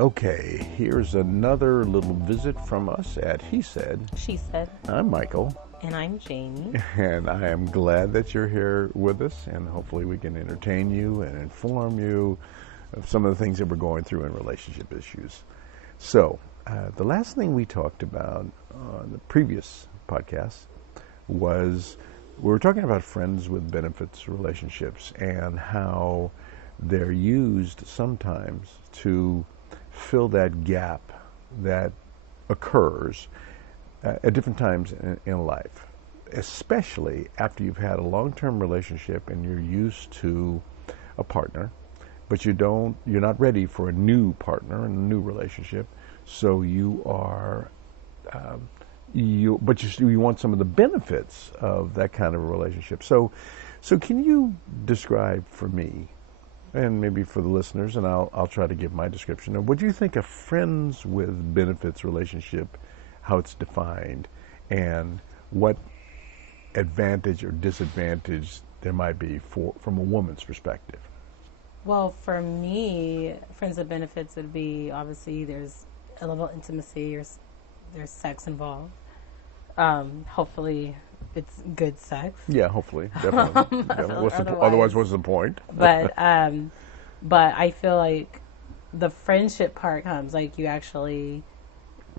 Okay, here's another little visit from us at He Said. She said. I'm Michael. And I'm Jamie. And I am glad that you're here with us, and hopefully we can entertain you and inform you of some of the things that we're going through in relationship issues. So, the last thing we talked about on the previous podcast was we were talking about friends with benefits relationships and how they're used sometimes to fill that gap that occurs at different times in life, especially after you've had a long-term relationship and you're used to a partner, but you're not ready for a new partner and a new relationship, so you are you want some of the benefits of that kind of a relationship. So can you describe for me, and maybe for the listeners, and I'll try to give my description of what do you think a friends with benefits relationship, how it's defined, and what advantage or disadvantage there might be from a woman's perspective? Well, for me, friends with benefits would be, obviously there's a level of intimacy, there's sex involved. Hopefully it's good sex. Yeah, hopefully, definitely. Otherwise, what's the point? But I feel like the friendship part comes, like, you actually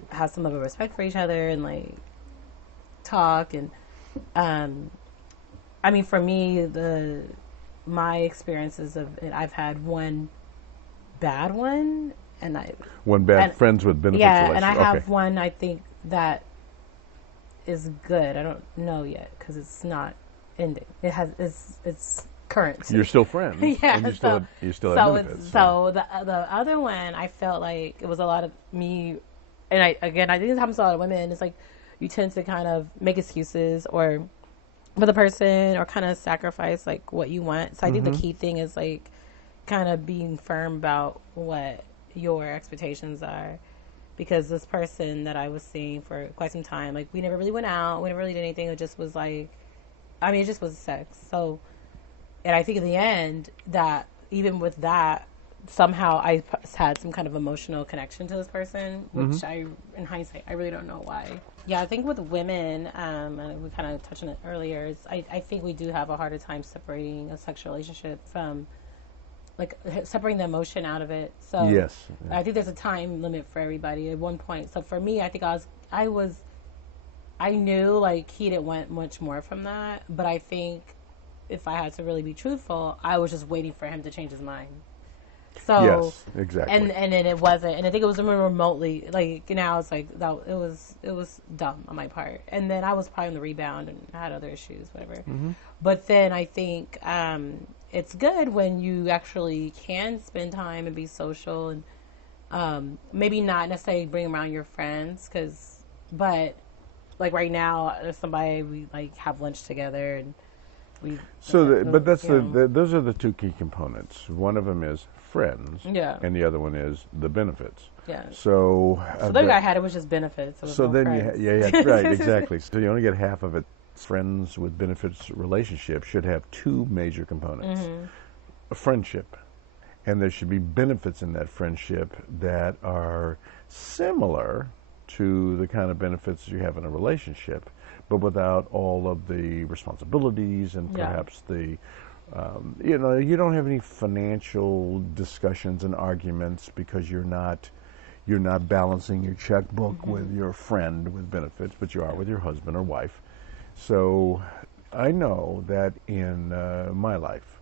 have some level of respect for each other and, like, talk. And I mean, for me, my experiences of it, I've had one bad one, and friends with benefits. Yeah, and I have one, I think, that is good. I don't know yet because it's not ending. It's current. You're still friends. Yeah, and you still have benefits. So the other one, I felt like it was a lot of me, and I think it happens to a lot of women. It's like you tend to kind of make excuses or for the person, or kind of sacrifice like what you want. So I think the key thing is like kind of being firm about what your expectations are. Because this person that I was seeing for quite some time, like, we never really went out, we never really did anything. It just was like, I mean, it just was sex. So, and I think in the end that even with that, somehow I had some kind of emotional connection to this person, which in hindsight, I really don't know why. Yeah, I think with women, and we kind of touched on it earlier, is I think we do have a harder time separating a sexual relationship from, like, separating the emotion out of it. So yes, yeah. I think there's a time limit for everybody at one point. So for me, I think I knew, like, he didn't want much more from that. But I think if I had to really be truthful, I was just waiting for him to change his mind. So yes, exactly. And then it wasn't, and I think it was remotely, like, now it's like that. It was dumb on my part. And then I was probably on the rebound and had other issues, whatever. But then I think it's good when you actually can spend time and be social, and maybe not necessarily bring around your friends, but like right now, if somebody, we like have lunch together and we. Those are the two key components. One of them is friends, yeah, and the other one is the benefits. Yeah. So the other guy had it was just benefits. So then right, exactly. So you only get half of it. Friends with benefits relationship should have two major components. A friendship, and there should be benefits in that friendship that are similar to the kind of benefits you have in a relationship, but without all of the responsibilities and perhaps the you don't have any financial discussions and arguments because you're not balancing your checkbook with your friend with benefits, but you are with your husband or wife. So I know that in my life,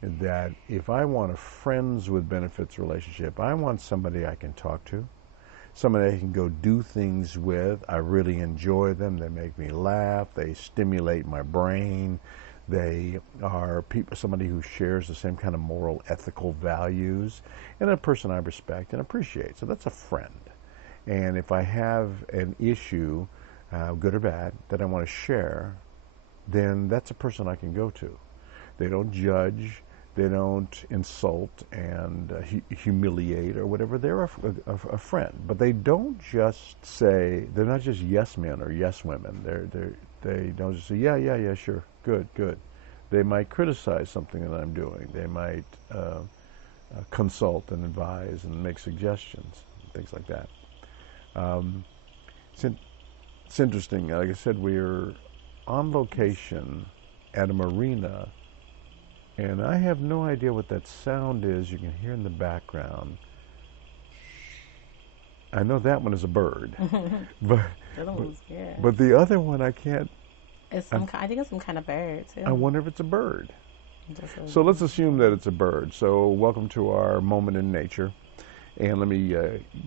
that if I want a friends with benefits relationship, I want somebody I can talk to, somebody I can go do things with. I really enjoy them. They make me laugh. They stimulate my brain. They are somebody who shares the same kind of moral, ethical values, and a person I respect and appreciate. So that's a friend. And if I have an issue, good or bad, that I want to share, then that's a person I can go to. They don't judge. They don't insult and humiliate or whatever. They're a friend, but they don't just say. They're not just yes men or yes women. They don't just say yeah, sure, good. They might criticize something that I'm doing. They might consult and advise and make suggestions, things like that. It's, it's interesting. Like I said, we're on location at a marina, and I have no idea what that sound is you can hear in the background. I know that one is a bird, but but the other one I can't. It's I think it's some kind of bird too. I wonder if it's a bird. So let's assume that it's a bird. So welcome to our moment in nature, and let me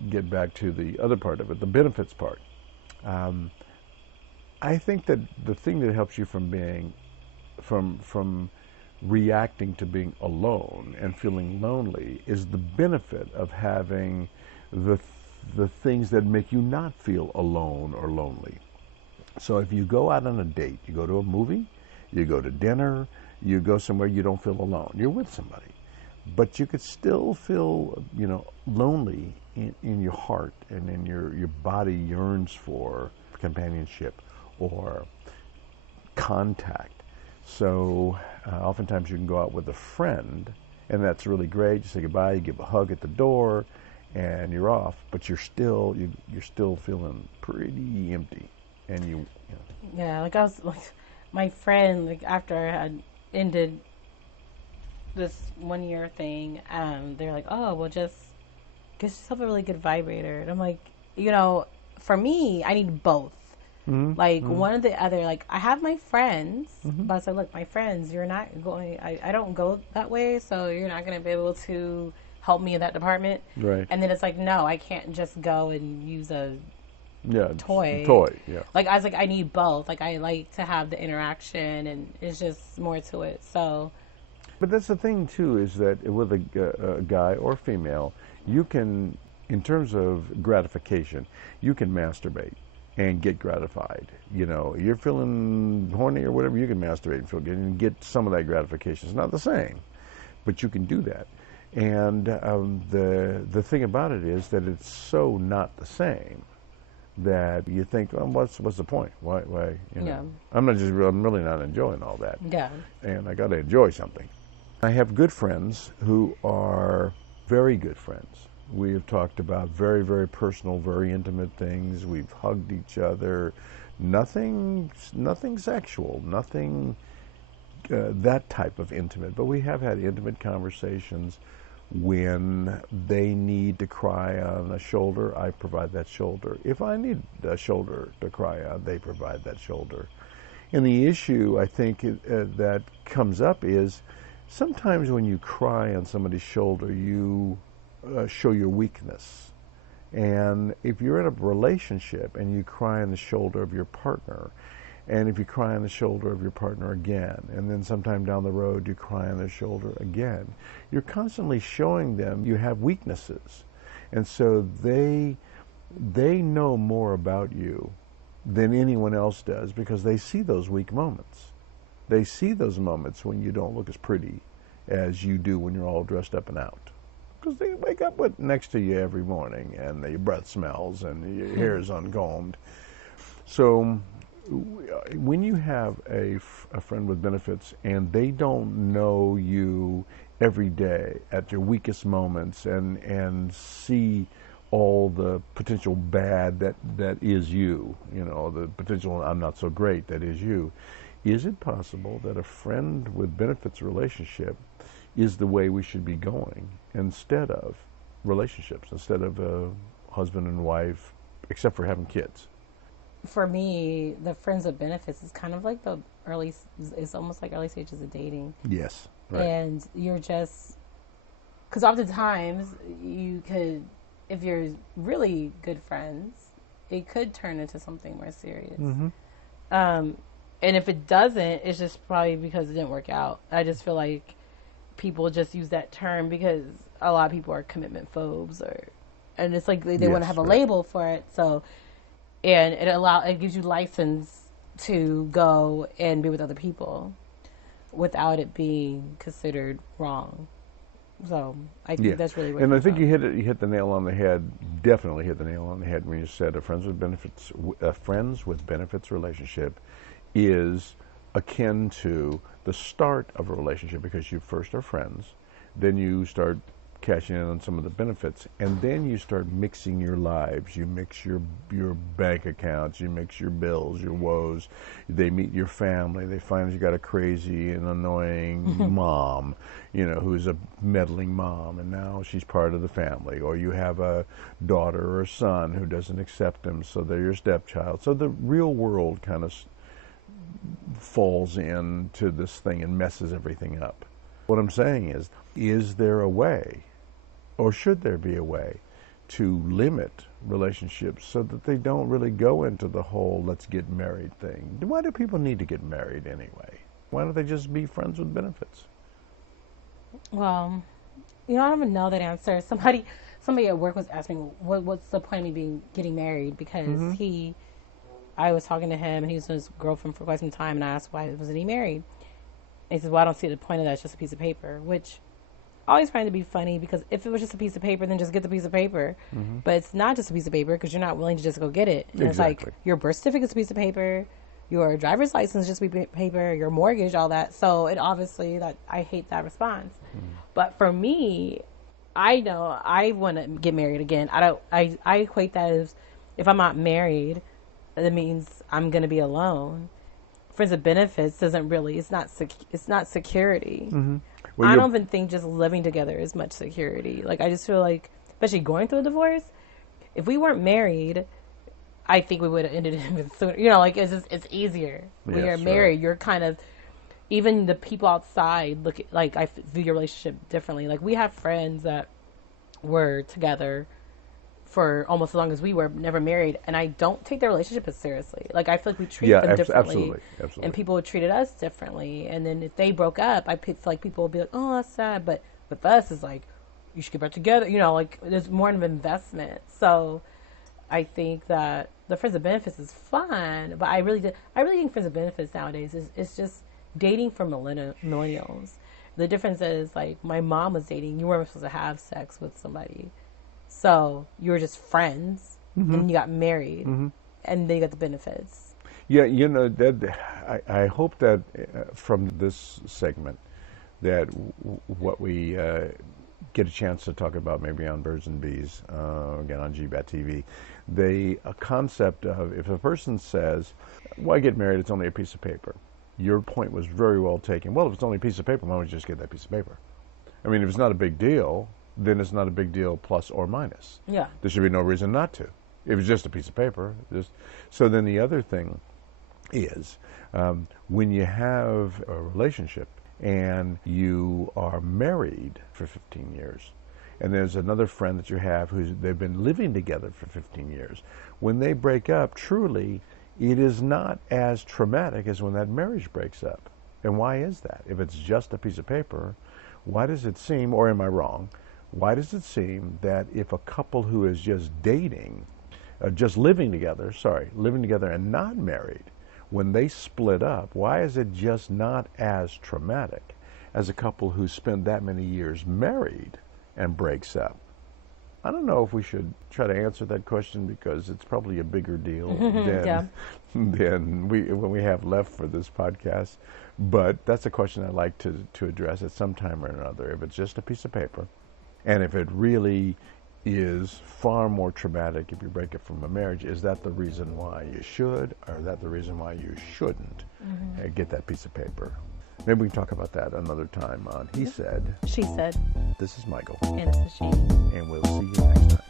get back to the other part of it, the benefits part. I think that the thing that helps you from being, from reacting to being alone and feeling lonely is the benefit of having the things that make you not feel alone or lonely. So if you go out on a date, you go to a movie, you go to dinner, you go somewhere, you don't feel alone. You're with somebody. But you could still feel, lonely in your heart, and in your body yearns for companionship or contact. So oftentimes you can go out with a friend, and that's really great. You say goodbye, you give a hug at the door, and you're off. But you're still feeling pretty empty, and Yeah, like I was like my friend, like after I had ended this 1 year thing, they're like, oh, well, just get yourself a really good vibrator. And I'm like, for me, I need both. One or the other. Like, I have my friends, but I said, look, my friends, you're not going, I don't go that way, so you're not going to be able to help me in that department. Right. And then it's like, no, I can't just go and use a toy. Yeah. Like, I was like, I need both. Like, I like to have the interaction, and it's just more to it. So. But that's the thing, too, is that with a guy or female, you can, in terms of gratification, you can masturbate and get gratified. You're feeling horny or whatever, you can masturbate and feel good and get some of that gratification. It's not the same, but you can do that. And the thing about it is that it's so not the same that you think, oh, what's the point? Why? Yeah. I'm really not enjoying all that. Yeah. And I got to enjoy something. I have good friends who are very good friends. We have talked about very, very personal, very intimate things. We've hugged each other. Nothing sexual, nothing that type of intimate. But we have had intimate conversations. When they need to cry on a shoulder, I provide that shoulder. If I need a shoulder to cry on, they provide that shoulder. And the issue, I think, that comes up is sometimes when you cry on somebody's shoulder, you show your weakness. And if you're in a relationship and you cry on the shoulder of your partner, and if you cry on the shoulder of your partner again, and then sometime down the road you cry on their shoulder again, you're constantly showing them you have weaknesses. And so they know more about you than anyone else does, because they see those weak moments. They see those moments when you don't look as pretty as you do when you're all dressed up and out. Because they wake up next to you every morning, and your breath smells, and your hair is uncombed. So when you have a friend with benefits, and they don't know you every day at your weakest moments, and see all the potential bad that is you, the potential I'm not so great that is you, is it possible that a friend with benefits relationship is the way we should be going instead of relationships, instead of a husband and wife, except for having kids? For me, the friends with benefits is kind of like it's almost like early stages of dating. Yes. Right. And you're just, because oftentimes you could, if you're really good friends, it could turn into something more serious. And if it doesn't, it's just probably because it didn't work out. I just feel like people just use that term because a lot of people are commitment phobes, and it's like they want to have a label for it. So, and it gives you license to go and be with other people without it being considered wrong. So I think that's really what. And I think you hit the nail on the head. Definitely hit the nail on the head when you said a friends with benefits relationship is akin to the start of a relationship, because you first are friends, then you start cashing in on some of the benefits, and then you start mixing your lives. You mix your bank accounts, you mix your bills, your woes. They meet your family. They find that you got a crazy and annoying mom, who's a meddling mom, and now she's part of the family. Or you have a daughter or a son who doesn't accept them, so they're your stepchild. So the real world kind of falls into this thing and messes everything up. What I'm saying is there a way, or should there be a way, to limit relationships so that they don't really go into the whole let's get married thing? Why do people need to get married anyway? Why don't they just be friends with benefits? Well, I don't even know that answer. Somebody at work was asking me, what's the point of me getting married? Because I was talking to him, and he was with his girlfriend for quite some time, and I asked why wasn't he married? And he says, well, I don't see the point of that. It's just a piece of paper, which I always find to be funny, because if it was just a piece of paper, then just get the piece of paper. But it's not just a piece of paper, because you're not willing to just go get it. And It's like your birth certificate's a piece of paper, your driver's license is just a piece of paper, your mortgage, all that. So it obviously, that I hate that response. But for me, I know I want to get married again. I equate that as, if I'm not married, that means I'm going to be alone. Friends with benefits doesn't really, it's not security. Well, I don't even think just living together is much security. Like, I just feel like, especially going through a divorce, if we weren't married, I think we would have ended it sooner. It's easier. When you're married, you're kind of, even the people outside look at, like, I view your relationship differently. Like, we have friends that were together for almost as long as we were, never married, and I don't take their relationship as seriously. Like, I feel like we treat them differently. Absolutely. And people treated us differently. And then if they broke up, I feel like people would be like, oh, that's sad. But with us, it's like, you should get back together. Like, there's more of an investment. So I think that the friends of benefits is fun, but I really think friends of benefits nowadays is just dating for millennials. The difference is, like, my mom was dating. You weren't supposed to have sex with somebody. So you were just friends, and you got married, and then you got the benefits. Yeah, I hope that from this segment that what we get a chance to talk about, maybe on Birds and Bees, again on GBAT TV, a concept of, if a person says, why get married, it's only a piece of paper. Your point was very well taken. Well, if it's only a piece of paper, why don't you just get that piece of paper? I mean, if it's not a big deal, then it's not a big deal, plus or minus. Yeah. There should be no reason not to. If it's just a piece of paper. So then the other thing is, when you have a relationship and you are married for 15 years, and there's another friend that you have they've been living together for 15 years, when they break up, truly, it is not as traumatic as when that marriage breaks up. And why is that? If it's just a piece of paper, why does it seem, or am I wrong, why does it seem that if a couple who is just dating, just living together and not married, when they split up, why is it just not as traumatic as a couple who spent that many years married and breaks up? I don't know if we should try to answer that question, because it's probably a bigger deal than when we have left for this podcast. But that's a question I'd like to address at some time or another. If it's just a piece of paper, and if it really is far more traumatic if you break up from a marriage, is that the reason why you should, or is that the reason why you shouldn't get that piece of paper? Maybe we can talk about that another time on He Said. She Said. This is Michael. And this is Shane. And we'll see you next time.